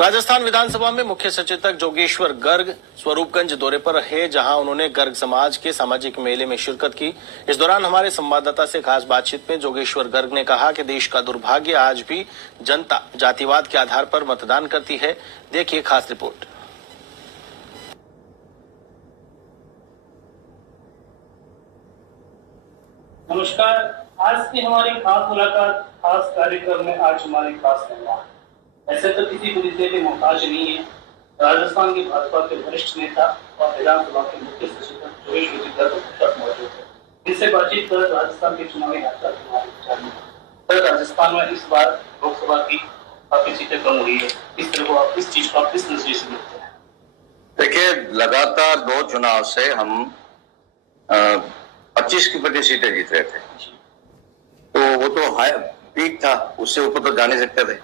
राजस्थान विधानसभा में मुख्य सचेतक जोगेश्वर गर्ग स्वरूपगंज दौरे पर है, जहां उन्होंने गर्ग समाज के सामाजिक मेले में शिरकत की। इस दौरान हमारे संवाददाता से खास बातचीत में जोगेश्वर गर्ग ने कहा कि देश का दुर्भाग्य आज भी जनता जातिवाद के आधार पर मतदान करती है। देखिए खास रिपोर्ट। नमस्कार, आज की हमारी खास मुलाकात खास कार्यक्रम में आज हमारे खास मेहमान ऐसे तो किसी परिचय के मोहताज नहीं है। राजस्थान की भाजपा के वरिष्ठ नेता और विधानसभा के मुख्य सचेतक जोगेश्वर गर्ग मौजूद है। इनसे बातचीत कर राजस्थान की चुनावी यात्रा के बारे में जानेंगे। राजस्थान में इस बार लोकसभा की काफी सीटें कम हुई है, इस तरह को आप इस चीज को आप किस नजरिए से देखते हैं? देखिए, लगातार 2 चुनाव से हम 25 की 25 सीटें जीत रहे थे, तो वो तो हाई पीक था, उससे ऊपर तो जा नहीं सकते थे,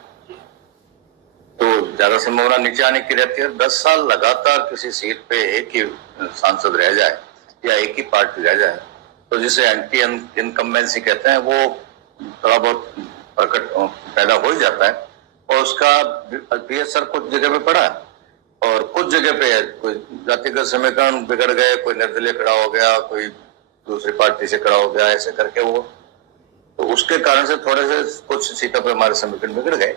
तो ज्यादा संभावना नीचे आने की रहती है। 10 साल लगातार किसी सीट पे एक ही सांसद रह जाए या एक ही पार्टी रह जाए, तो जिसे एंटी इनकम्बेंसी कहते हैं, वो थोड़ा बहुत प्रकट पैदा हो ही जाता है। और उसका असर कुछ जगह पे पड़ा और कुछ जगह पे कोई जातिगत समीकरण बिगड़ गए, कोई निर्दलीय खड़ा हो गया, कोई दूसरी पार्टी से खड़ा हो गया, ऐसे करके वो, तो उसके कारण से थोड़े से कुछ सीटों पे हमारे समीकरण बिगड़ गए,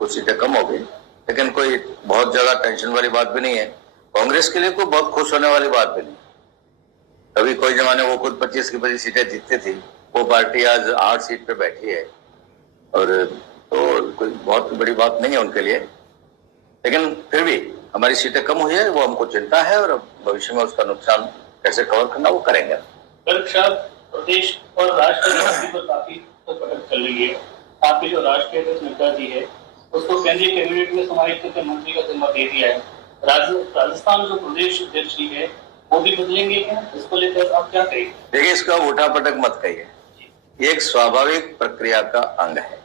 कुछ सीटें कम हो गई, लेकिन कोई बहुत ज्यादा टेंशन वाली बात भी नहीं है। कांग्रेस के लिए कोई बहुत खुश होने वाली बात भी नहीं। कभी कोई जमाने वो खुद 25 की 25 सीटें जीतती थी, वो पार्टी आज 8 सीट पे बैठी है, और तो कोई बहुत बड़ी बात नहीं है उनके लिए। लेकिन फिर भी हमारी सीटें कम हुई है, वो हमको चिंता है, और भविष्य में उसका नुकसान कैसे कवर करना वो करेंगे। प्रदेश और राष्ट्रीय पर काफी पटक चल रही है। आपके जो राष्ट्रीय अध्यक्ष नड्डा जी है, उसको केंद्रीय कैबिनेट में समाहित करके मंत्री का जिम्मा दे दिया है। राजस्थान जो प्रदेश अध्यक्ष जी है, वो भी बदलेंगे क्या? इसको लेकर आप क्या कहेंगे? देखिए, इसका उठा पटक मत कहिए, ये एक स्वाभाविक प्रक्रिया का अंग है।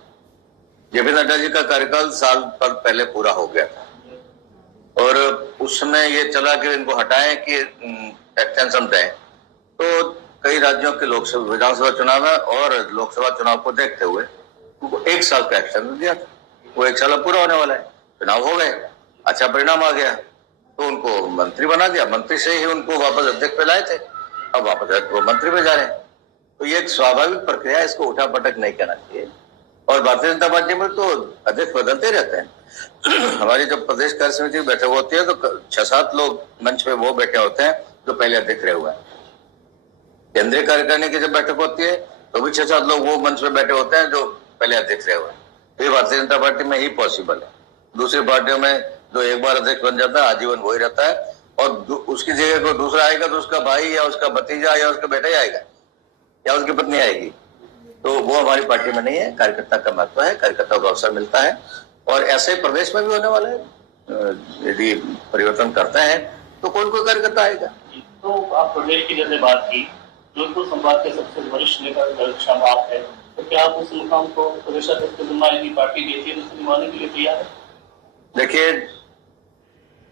जेपी नड्डा जी का कार्यकाल साल पर पहले पूरा हो गया था, और उस समय ये चला कि इनको हटाएं कि एक्सटेंशन दें, तो कई राज्यों के लोकसभा विधानसभा चुनाव और लोकसभा चुनाव को देखते हुए उनको 1 साल का एक्सटेंशन दिया था। वो 1 साल पूरा होने वाला है, चुनाव हो गए, अच्छा परिणाम आ गया, तो उनको मंत्री बना दिया। मंत्री से ही उनको वापस अध्यक्ष पे लाए थे, अब वापस वो मंत्री पे जा रहे हैं। तो ये एक स्वाभाविक प्रक्रिया है, इसको उठा पटक नहीं करना चाहिए। और भारतीय जनता पार्टी में तो अध्यक्ष बदलते रहते हैं। हमारी जब प्रदेश कार्य समिति की बैठक होती है, तो 6-7 लोग मंच पे वो बैठे होते हैं जो पहले अध्यक्ष रहे हुए हैं। केंद्रीय कार्यकारिणी की जब बैठक होती है, तो भी 6-7 लोग वो मंच पे बैठे होते हैं जो पहले अध्यक्ष रहे हुए हैं। ये भारतीय जनता पार्टी में ही पॉसिबल है। दूसरी पार्टियों में जो एक बार अध्यक्ष बन जाता है, आजीवन वही रहता है, और उसकी जगह को दूसरा आएगा तो उसका भाई या उसका भतीजा या उसका बेटा ही आएगा, या उसकी पत्नी आएगी। तो वो हमारी पार्टी में नहीं है। कार्यकर्ता का महत्व है, कार्यकर्ता को अवसर मिलता है, और ऐसे प्रदेश में भी होने वाला है। यदि परिवर्तन करते हैं तो कोई कार्यकर्ता आएगा। तो आप प्रदेश की जैसे बात की, जोधपुर संभाग के सबसे वरिष्ठ नेता गर्ग आप है, तो क्या आप उस मुकाम को प्रदेश अध्यक्ष की जिम्मा यदि पार्टी देती है तो निभाने के लिए तैयार है? देखिए,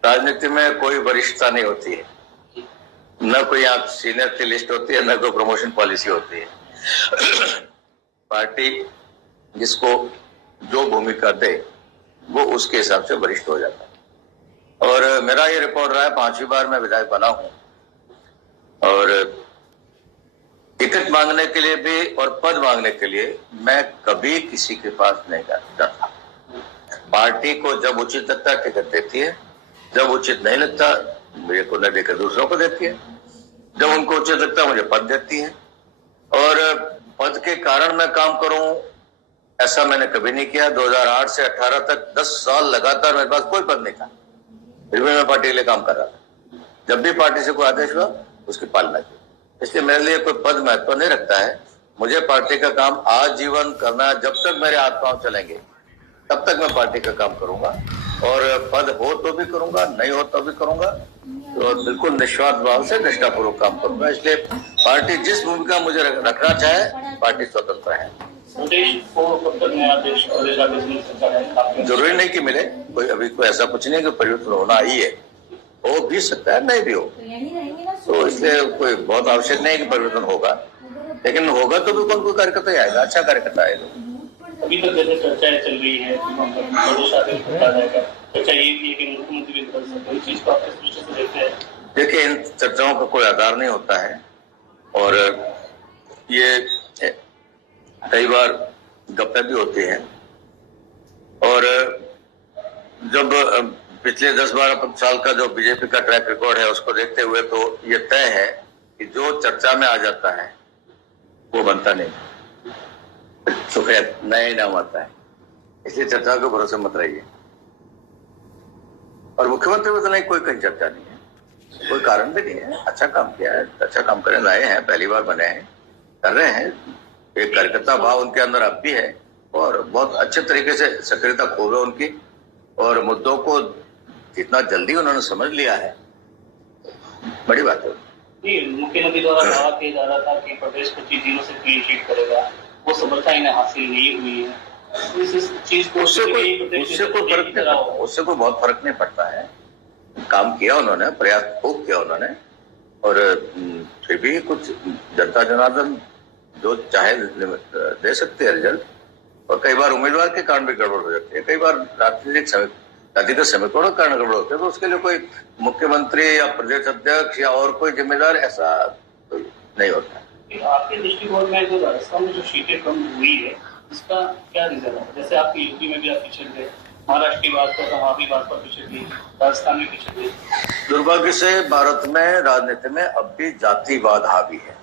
राजनीति में कोई वरिष्ठता नहीं होती है, न कोई आप सीनियर की लिस्ट होती है, न कोई प्रमोशन पॉलिसी होती है। पार्टी जिसको जो भूमिका दे वो उसके हिसाब से वरिष्ठ हो जाता है। और मेरा ये रिकॉर्ड रहा है, 5वीं बार मैं विधायक बना हूं, और टिकट मांगने के लिए भी और पद मांगने के लिए मैं कभी किसी के पास नहीं जाता। पार्टी को जब उचित लगता है टिकट देती है, जब उचित नहीं लगता मुझे को न देकर दूसरों को देती है, जब उनको उचित लगता है मुझे पद देती है। और पद के कारण मैं काम करूं ऐसा मैंने कभी नहीं किया। 2008 से 18 तक 10 साल लगातार मेरे पास कोई पद नहीं था, फिर भी मैं पार्टी के लिए काम कर रहा था। जब भी पार्टी से कोई आदेश हुआ उसकी पालना की। इसलिए मेरे लिए कोई पद महत्व नहीं रखता है। मुझे पार्टी का काम आजीवन करना है। जब तक मेरे हाथ पांव चलेंगे तब तक मैं पार्टी का काम करूंगा, और पद हो तो भी करूंगा, नहीं हो तो भी करूंगा, तो बिल्कुल निस्वार्थ भाव से निष्ठापूर्वक काम करूंगा। इसलिए पार्टी जिस भूमिका मुझे रखना चाहे, पार्टी स्वतंत्र है। जरूरी नहीं कि मिले, कोई अभी कोई ऐसा कुछ नहीं कि परिवर्तन होना ही है, हो भी सकता है, नहीं भी हो, तो इसलिए कोई बहुत आवश्यक नहीं कि परिवर्तन होगा, लेकिन होगा तो भी कोई कार्यकर्ता ही आएगा, अच्छा कार्यकर्ता आएगा। अभी तक जैसे चर्चाएं चल रही है अच्छा, ये भी है कि मुख्यमंत्री भी बदल सकते हैं, इस चीज को आप किस दृष्टि से देखते हैं? देखिए, इन चर्चाओं का कोई आधार नहीं होता है और ये कई बार गप्पे भी होती हैं। और जब पिछले 10-12 साल का जो बीजेपी का ट्रैक रिकॉर्ड है उसको देखते हुए तो ये तय है कि जो चर्चा में आ जाता है वो बनता नहीं, तो खैर नया इनाम आता है। इसलिए चर्चा के भरोसे मत रहिए। और मुख्यमंत्री में तो नहीं, कोई कहीं चर्चा नहीं है, कोई कारण भी नहीं है। अच्छा काम किया है, अच्छा काम करने लाए हैं, पहली बार बने हैं, कर रहे हैं। एक कार्यकर्ता भाव उनके अंदर अब भी है और बहुत अच्छे तरीके से सक्रियता खूब है उनकी। और मुद्दों को जितना जल्दी उन्होंने समझ लिया है, बड़ी बात है। मुख्यमंत्री द्वारा दावा किया जा रहा था कि प्रदेश 25 दिनों से क्लीन शीट करेगा, वो सफलता इन्हें हासिल नहीं हुई है। इस चीज को उससे कोई बहुत फर्क नहीं पड़ता है। काम किया उन्होंने, प्रयास खूब किया उन्होंने, और फिर भी कुछ जनता जनार्दन जो चाहे दे सकते हैं रिजल्ट। और कई बार उम्मीदवार के कारण भी गड़बड़ हो जाती है, कई बार राजनीतिक समीकरणों के कारण गड़बड़ होते हैं, तो उसके लिए कोई मुख्यमंत्री या प्रदेश अध्यक्ष या और कोई जिम्मेदार ऐसा तो नहीं होता। आपके दृष्टिकोण में जो राजस्थान में जो सीटें कम हुई है, इसका क्या रीजन है? जैसे आपकी यूपी में भी आप पिछड़ गए, महाराष्ट्र की बात करता वहां भी भाजपा पिछड़ गई, राजस्थान में पिछड़ गई। दुर्भाग्य से भारत में राजनीति में अब भी जातिवाद हावी है।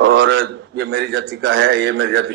और ये मेरी जाति का है, ये मेरी जाति